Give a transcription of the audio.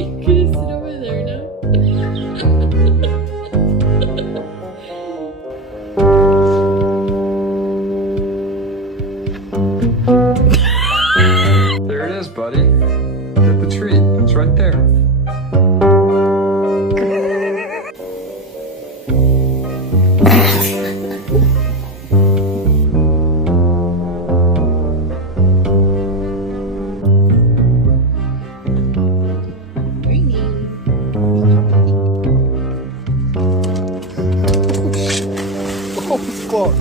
You gonna sit over there now? There it is, buddy. Get the treat. It's right there. Oh, fuck.